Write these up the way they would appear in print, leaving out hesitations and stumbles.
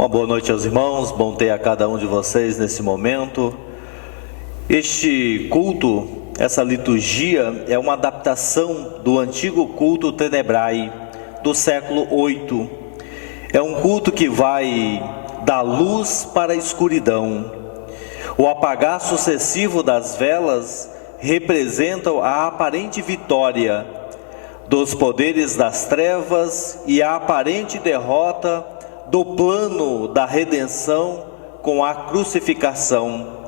Uma boa noite aos irmãos, bom ter a cada um de vocês nesse momento. Este culto, essa liturgia, é uma adaptação do antigo culto Tenebrae, do século VIII. É um culto que vai da luz para a escuridão. O apagar sucessivo das velas representa a aparente vitória dos poderes das trevas e a aparente derrota do plano da redenção com a crucificação.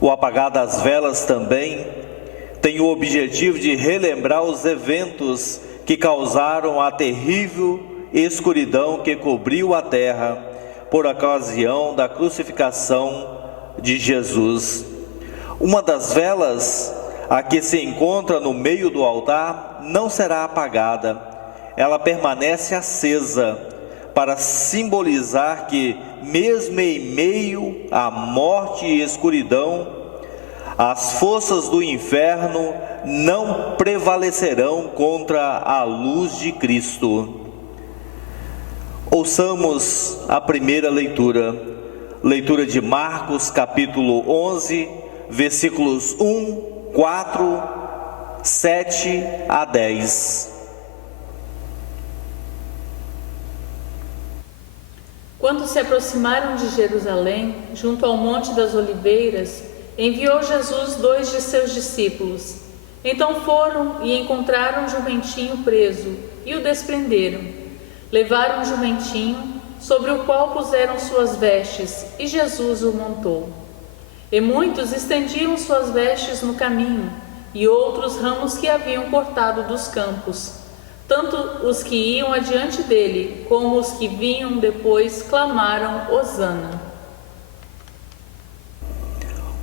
O apagar das velas também tem o objetivo de relembrar os eventos que causaram a terrível escuridão que cobriu a terra por ocasião da crucificação de Jesus. Uma das velas, a que se encontra no meio do altar, não será apagada. Ela permanece acesa para simbolizar que, mesmo em meio à morte e escuridão, as forças do inferno não prevalecerão contra a luz de Cristo. Ouçamos a primeira leitura. Leitura de Marcos, capítulo 11, versículos 1, 4, 7 a 10. Quando se aproximaram de Jerusalém, junto ao Monte das Oliveiras, enviou Jesus 2 de seus discípulos. Então foram e encontraram um jumentinho preso e o desprenderam. Levaram o jumentinho, sobre o qual puseram suas vestes, e Jesus o montou. E muitos estendiam suas vestes no caminho, e outros ramos que haviam cortado dos campos. Tanto os que iam adiante dele, como os que vinham depois, clamaram: Hosana.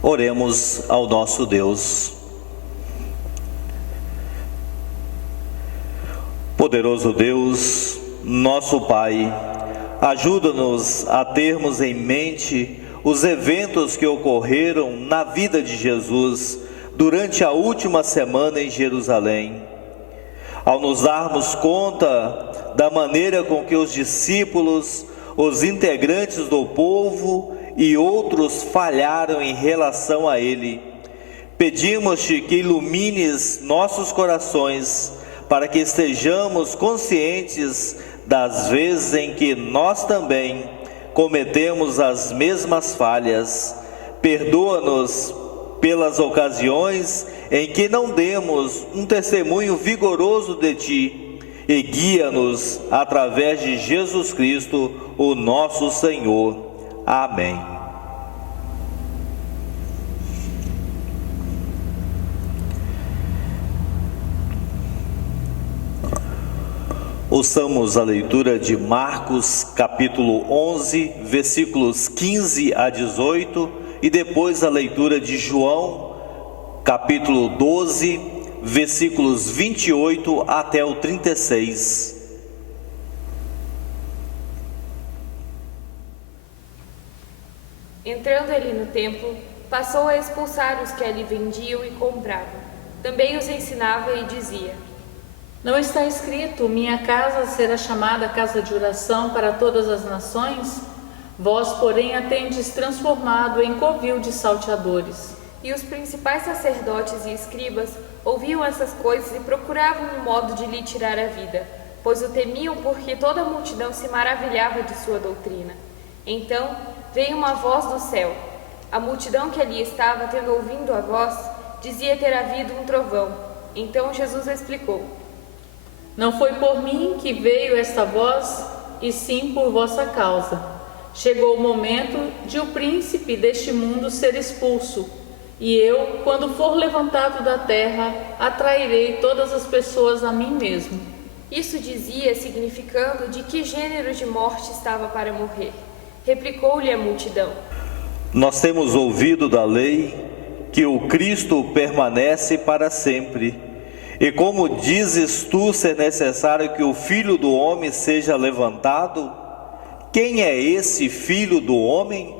Oremos ao nosso Deus. Poderoso Deus, nosso Pai, ajuda-nos a termos em mente os eventos que ocorreram na vida de Jesus durante a última semana em Jerusalém. Ao nos darmos conta da maneira com que os discípulos, os integrantes do povo e outros falharam em relação a Ele, pedimos-te que ilumines nossos corações para que estejamos conscientes das vezes em que nós também cometemos as mesmas falhas. Perdoa-nos pelas ocasiões em que não demos um testemunho vigoroso de Ti, e guia-nos através de Jesus Cristo, o nosso Senhor. Amém. Ouçamos a leitura de Marcos, capítulo 11, versículos 15 a 18, e depois a leitura de João, capítulo 12, versículos 28 até o 36. Entrando ele no templo, passou a expulsar os que ali vendiam e compravam. Também os ensinava e dizia: Não está escrito: minha casa será chamada casa de oração para todas as nações? Vós, porém, a tendes transformado em covil de salteadores. E os principais sacerdotes e escribas ouviam essas coisas e procuravam um modo de lhe tirar a vida, pois o temiam, porque toda a multidão se maravilhava de sua doutrina. Então veio uma voz do céu. A multidão que ali estava, tendo ouvido a voz, dizia ter havido um trovão. Então Jesus explicou: Não foi por mim que veio esta voz, e sim por vossa causa. Chegou o momento de o príncipe deste mundo ser expulso, e eu, quando for levantado da terra, atrairei todas as pessoas a mim mesmo. Isso dizia, significando de que gênero de morte estava para morrer. Replicou-lhe a multidão: Nós temos ouvido da lei que o Cristo permanece para sempre. E como dizes tu ser necessário que o Filho do Homem seja levantado? Quem é esse Filho do Homem?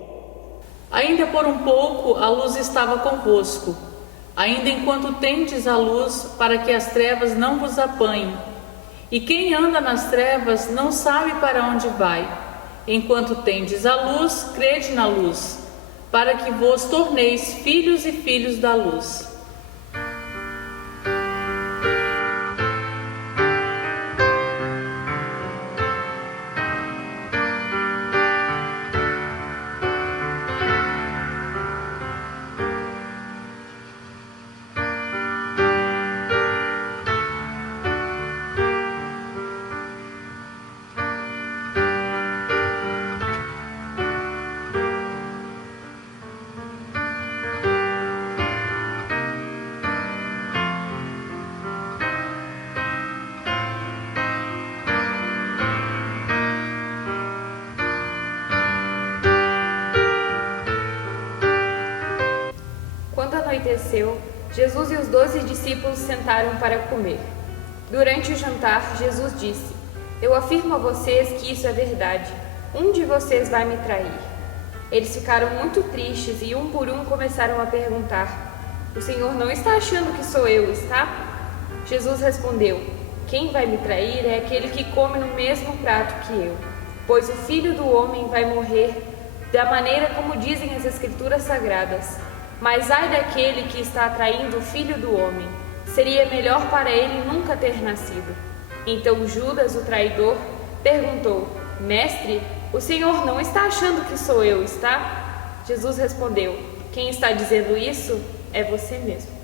Ainda por um pouco a luz estava convosco, ainda enquanto tendes a luz, para que as trevas não vos apanhem. E quem anda nas trevas não sabe para onde vai. Enquanto tendes a luz, crede na luz, para que vos torneis filhos e filhos da luz. Anoiteceu, Jesus e os 12 discípulos sentaram para comer. Durante o jantar, Jesus disse: Eu afirmo a vocês que isso é verdade. Um de vocês vai me trair. Eles ficaram muito tristes e um por um começaram a perguntar: O Senhor não está achando que sou eu, está? Jesus respondeu: quem vai me trair é aquele que come no mesmo prato que eu, pois o Filho do Homem vai morrer da maneira como dizem as Escrituras Sagradas. Mas ai daquele que está traindo o Filho do Homem, seria melhor para ele nunca ter nascido. Então Judas, o traidor, perguntou: Mestre, o Senhor não está achando que sou eu, está? Jesus respondeu: quem está dizendo isso é você mesmo.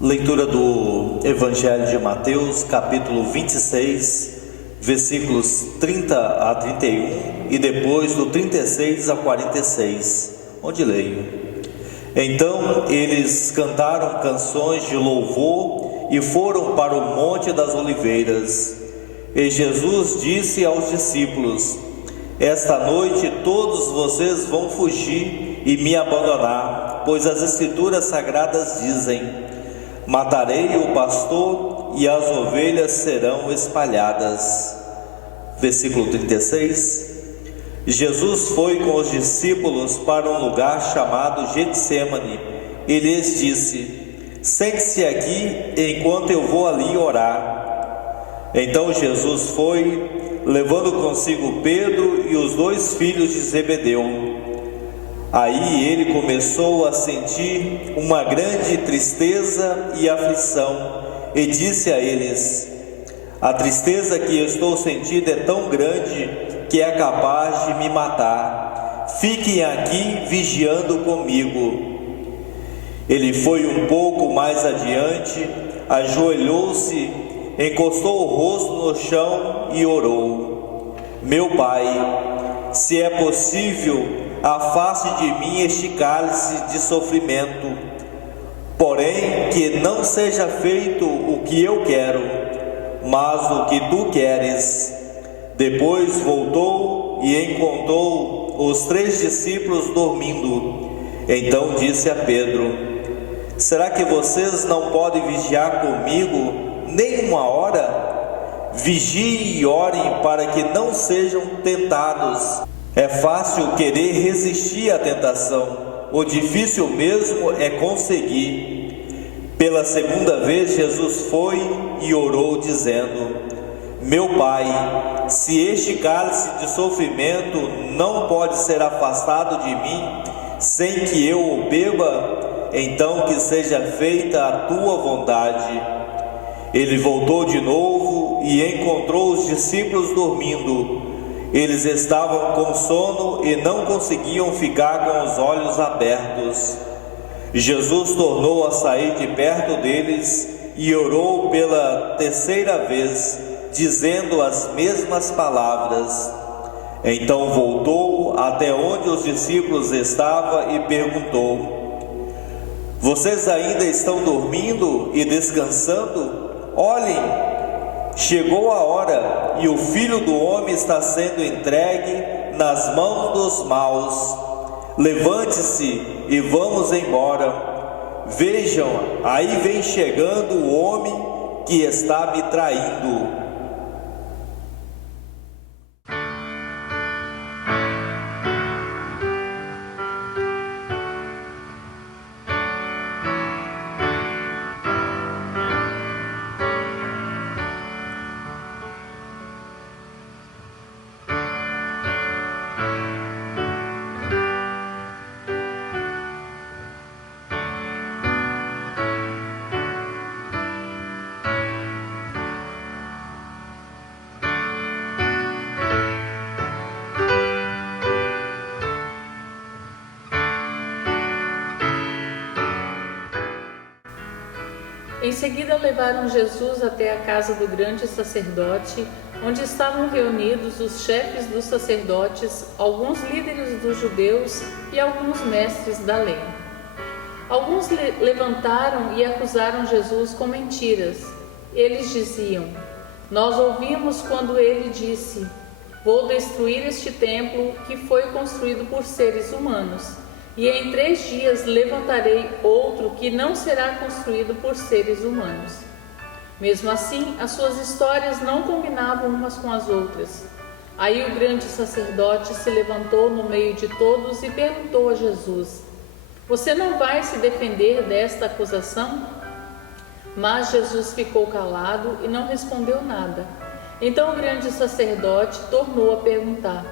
Leitura do Evangelho de Mateus, capítulo 26, versículos 30 a 31 e depois do 36 a 46, onde leio: Então eles cantaram canções de louvor e foram para o Monte das Oliveiras. E Jesus disse aos discípulos: Esta noite todos vocês vão fugir e me abandonar, pois as Escrituras Sagradas dizem: Matarei o pastor e as ovelhas serão espalhadas. Versículo 36. Jesus foi com os discípulos para um lugar chamado Getsêmani e lhes disse: Sente-se aqui enquanto eu vou ali orar. Então Jesus foi, levando consigo Pedro e os 2 filhos de Zebedeu. Aí ele começou a sentir uma grande tristeza e aflição, e disse a eles: A tristeza que estou sentindo é tão grande que é capaz de me matar. Fiquem aqui vigiando comigo. Ele foi um pouco mais adiante, ajoelhou-se, encostou o rosto no chão e orou: Meu Pai, se é possível, afaste de mim este cálice de sofrimento, porém que não seja feito o que eu quero, mas o que tu queres. Depois voltou e encontrou os 3 discípulos dormindo. Então disse a Pedro: Será que vocês não podem vigiar comigo nem uma hora? Vigiem e orem para que não sejam tentados. É fácil querer resistir à tentação, o difícil mesmo é conseguir. Pela 2ª vez Jesus foi e orou dizendo: Meu Pai, se este cálice de sofrimento não pode ser afastado de mim, sem que eu o beba, então que seja feita a tua vontade. Ele voltou de novo e encontrou os discípulos dormindo. Eles estavam com sono e não conseguiam ficar com os olhos abertos. Jesus tornou a sair de perto deles e orou pela 3ª vez, dizendo as mesmas palavras. Então voltou até onde os discípulos estavam e perguntou: Vocês ainda estão dormindo e descansando? Olhem, chegou a hora e o Filho do Homem está sendo entregue nas mãos dos maus. Levante-se e vamos embora. Vejam, aí vem chegando o homem que está me traindo. Em seguida levaram Jesus até a casa do grande sacerdote, onde estavam reunidos os chefes dos sacerdotes, alguns líderes dos judeus e alguns mestres da lei. Alguns levantaram e acusaram Jesus com mentiras. Eles diziam: nós ouvimos quando ele disse: vou destruir este templo que foi construído por seres humanos, e em 3 dias levantarei outro que não será construído por seres humanos. Mesmo assim, as suas histórias não combinavam umas com as outras. Aí o grande sacerdote se levantou no meio de todos e perguntou a Jesus: você não vai se defender desta acusação? Mas Jesus ficou calado e não respondeu nada. Então o grande sacerdote tornou a perguntar: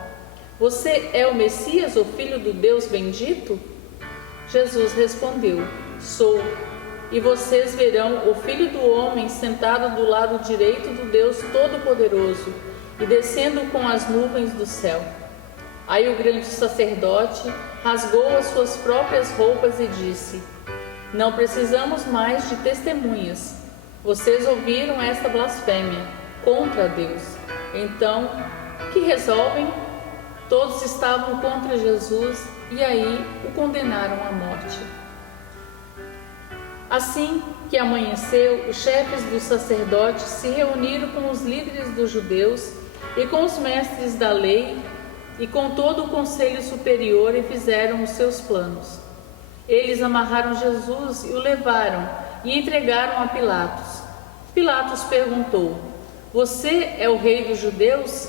você é o Messias, o Filho do Deus bendito? Jesus respondeu: sou. E vocês verão o Filho do Homem sentado do lado direito do Deus Todo-Poderoso e descendo com as nuvens do céu. Aí o grande sacerdote rasgou as suas próprias roupas e disse: não precisamos mais de testemunhas. Vocês ouviram esta blasfêmia contra Deus. Então, que resolvem? Todos estavam contra Jesus e aí o condenaram à morte. Assim que amanheceu, os chefes dos sacerdotes se reuniram com os líderes dos judeus e com os mestres da lei e com todo o conselho superior e fizeram os seus planos. Eles amarraram Jesus e o levaram e entregaram a Pilatos. Pilatos perguntou: você é o rei dos judeus?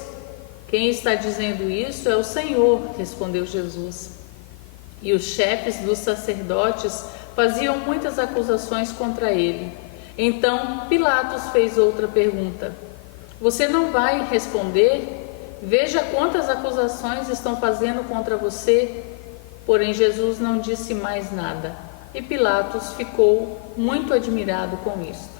Quem está dizendo isso é o Senhor, respondeu Jesus. E os chefes dos sacerdotes faziam muitas acusações contra ele. Então Pilatos fez outra pergunta: você não vai responder? Veja quantas acusações estão fazendo contra você. Porém Jesus não disse mais nada, e Pilatos ficou muito admirado com isto.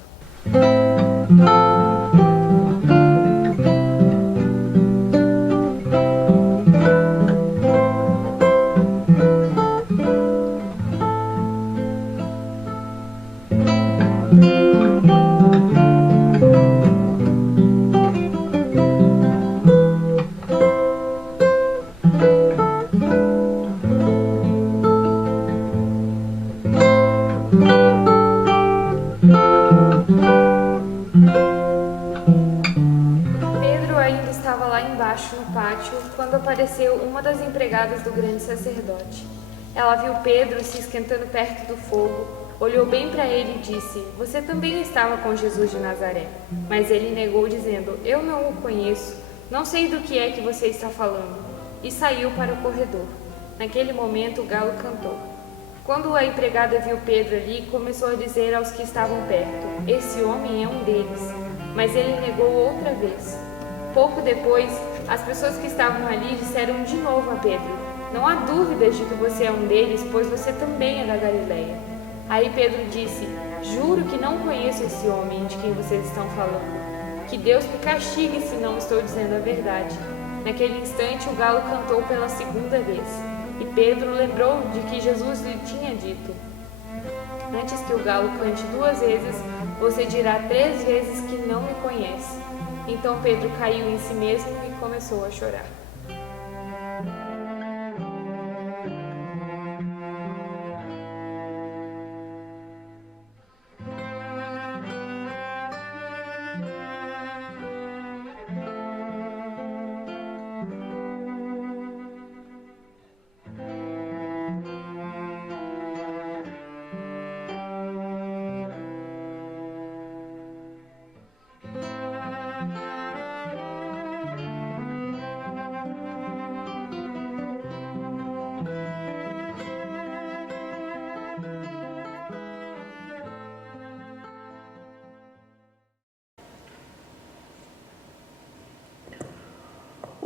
Quando apareceu uma das empregadas do grande sacerdote. Ela viu Pedro se esquentando perto do fogo, olhou bem para ele e disse: você também estava com Jesus de Nazaré. Mas ele negou, dizendo: eu não o conheço, não sei do que é que você está falando. E saiu para o corredor. Naquele momento o galo cantou. Quando a empregada viu Pedro ali, começou a dizer aos que estavam perto: esse homem é um deles. Mas ele negou outra vez. Pouco depois, as pessoas que estavam ali disseram de novo a Pedro: não há dúvidas de que você é um deles, pois você também é da Galileia. Aí Pedro disse: juro que não conheço esse homem de quem vocês estão falando. Que Deus me castigue se não estou dizendo a verdade. Naquele instante o galo cantou pela segunda vez. E Pedro lembrou de que Jesus lhe tinha dito: antes que o galo cante 2 vezes, você dirá 3 vezes que não me conhece. Então Pedro caiu em si mesmo e começou a chorar.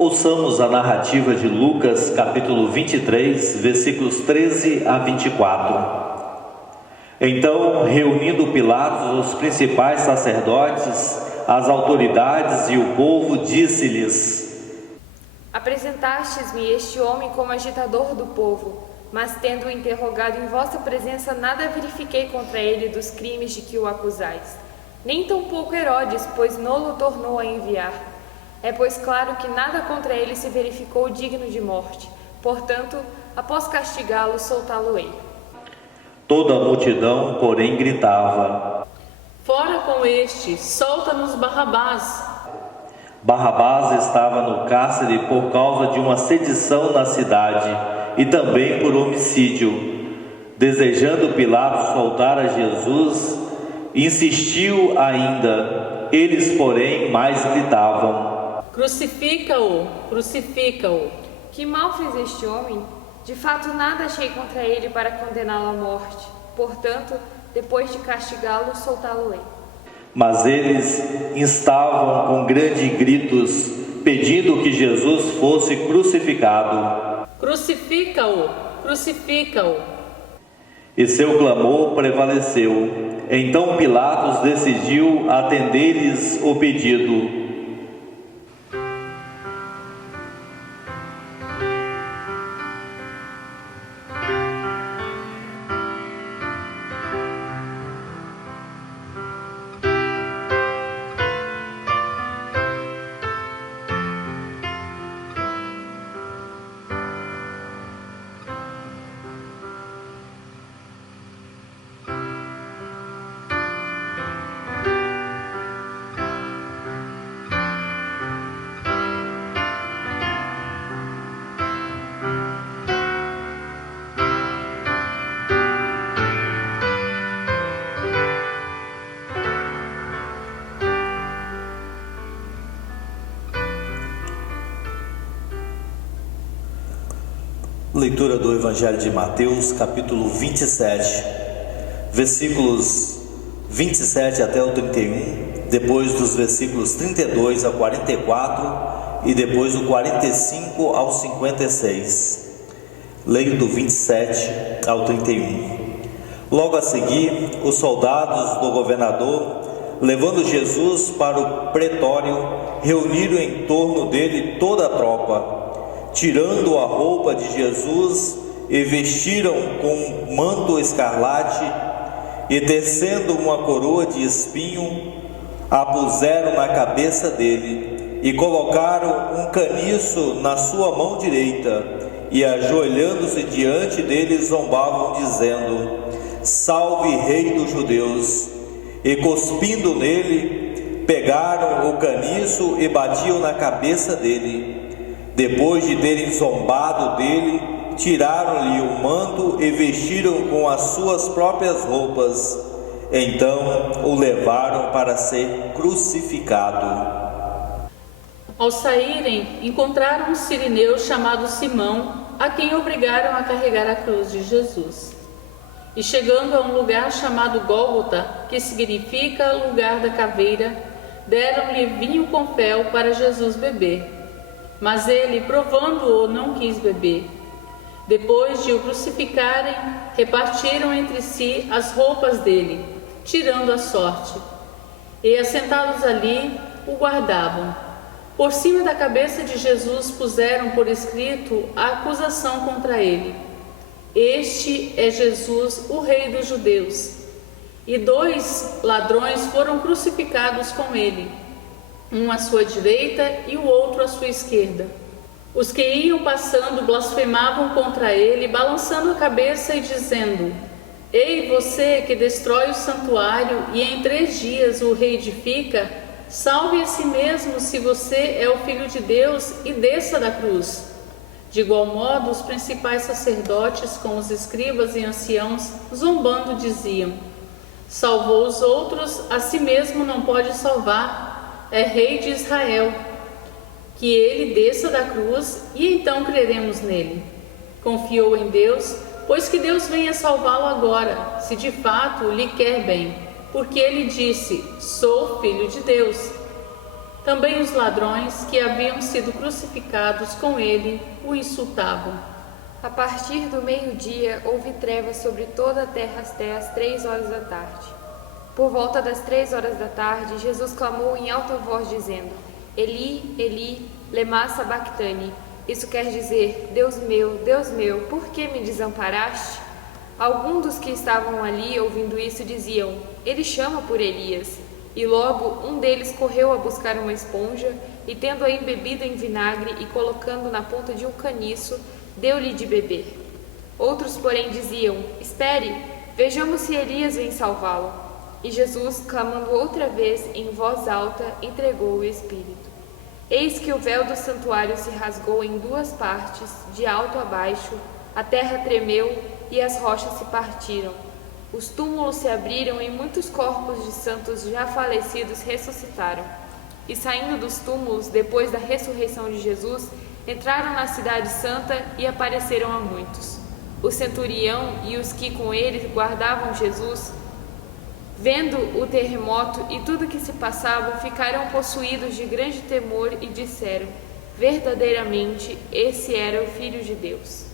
Ouçamos a narrativa de Lucas, capítulo 23, versículos 13 a 24. Então, reunindo Pilatos, os principais sacerdotes, as autoridades e o povo, disse-lhes: apresentastes-me este homem como agitador do povo. mas tendo-o interrogado em vossa presença, nada verifiquei contra ele dos crimes de que o acusais. Nem tampouco Herodes, pois não o tornou a enviar. É, pois, claro que nada contra ele se verificou digno de morte. Portanto, após castigá-lo, soltá-lo-ei. Toda a multidão, porém, gritava: Fora com este, solta-nos Barrabás. Barrabás estava no cárcere por causa de uma sedição na cidade e também por homicídio. Desejando Pilatos soltar a Jesus, insistiu ainda. Eles, porém, mais gritavam: Crucifica-o, crucifica-o. Que mal fez este homem? De fato, nada achei contra ele para condená-lo à morte. Portanto, depois de castigá-lo, soltá-lo-ei. Mas eles instavam com grandes gritos, pedindo que Jesus fosse crucificado. Crucifica-o, crucifica-o. E seu clamor prevaleceu. Então Pilatos decidiu atender-lhes o pedido. Leitura do Evangelho de Mateus, capítulo 27, versículos 27 até o 31, depois dos versículos 32 ao 44 e depois do 45 ao 56. Leio do 27 ao 31. Logo a seguir, os soldados do governador, levando Jesus para o pretório, reuniram em torno dele toda a tropa. Tirando a roupa de Jesus e vestiram com um manto escarlate e tecendo uma coroa de espinho, a puseram na cabeça dele e colocaram um caniço na sua mão direita e ajoelhando-se diante dele zombavam dizendo: Salve, Rei dos Judeus! E cuspindo nele, pegaram o caniço e batiam na cabeça dele. Depois de terem zombado dele, tiraram-lhe o manto e vestiram com as suas próprias roupas. Então o levaram para ser crucificado. Ao saírem, encontraram um sirineu chamado Simão, a quem obrigaram a carregar a cruz de Jesus. E chegando a um lugar chamado Gólgota, que significa lugar da caveira, deram-lhe vinho com fel para Jesus beber. Mas ele, provando-o, não quis beber. Depois de o crucificarem, repartiram entre si as roupas dele, tirando a sorte. E, assentados ali, o guardavam. Por cima da cabeça de Jesus puseram por escrito a acusação contra ele: Este é Jesus, o Rei dos Judeus. E 2 ladrões foram crucificados com ele, um à sua direita e o outro à sua esquerda. Os que iam passando blasfemavam contra ele, balançando a cabeça e dizendo: Ei, você que destrói o santuário e em 3 dias o reedifica, salve a si mesmo se você é o Filho de Deus e desça da cruz. De igual modo, os principais sacerdotes com os escribas e anciãos, zombando, diziam: Salvou os outros, a si mesmo não pode salvar. É Rei de Israel. Que ele desça da cruz e então creremos nele. Confiou em Deus, pois que Deus venha salvá-lo agora, se de fato lhe quer bem, porque ele disse: Sou filho de Deus. Também os ladrões que haviam sido crucificados com ele o insultavam. A partir do meio-dia houve trevas sobre toda a terra até as 3 horas da tarde. Por volta das 3 horas da tarde, Jesus clamou em alta voz, dizendo: Eli, Eli, lema sabachthani, Isso quer dizer: Deus meu, por que me desamparaste? Alguns dos que estavam ali ouvindo isso diziam: Ele chama por Elias. E logo um deles correu a buscar uma esponja e, tendo-a embebida em vinagre e colocando na ponta de um caniço, deu-lhe de beber. Outros, porém, diziam: Espere, vejamos se Elias vem salvá-lo. E Jesus, clamando outra vez em voz alta, entregou o Espírito. Eis que o véu do santuário se rasgou em duas partes, de alto a baixo, a terra tremeu e as rochas se partiram. Os túmulos se abriram e muitos corpos de santos já falecidos ressuscitaram. E saindo dos túmulos, depois da ressurreição de Jesus, entraram na cidade santa e apareceram a muitos. O centurião e os que com ele guardavam Jesus, vendo o terremoto e tudo o que se passava, ficaram possuídos de grande temor e disseram: verdadeiramente, esse era o Filho de Deus.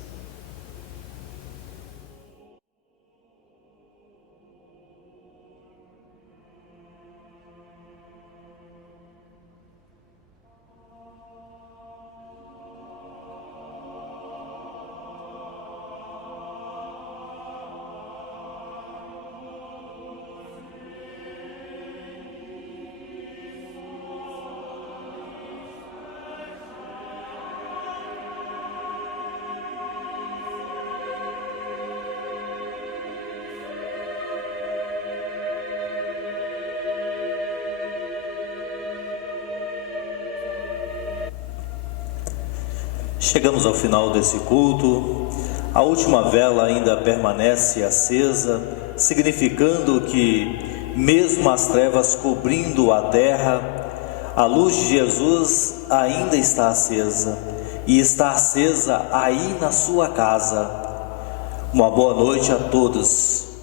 Chegamos ao final desse culto. A última vela ainda permanece acesa, significando que, mesmo as trevas cobrindo a terra, a luz de Jesus ainda está acesa, e está acesa aí na sua casa. Uma boa noite a todos.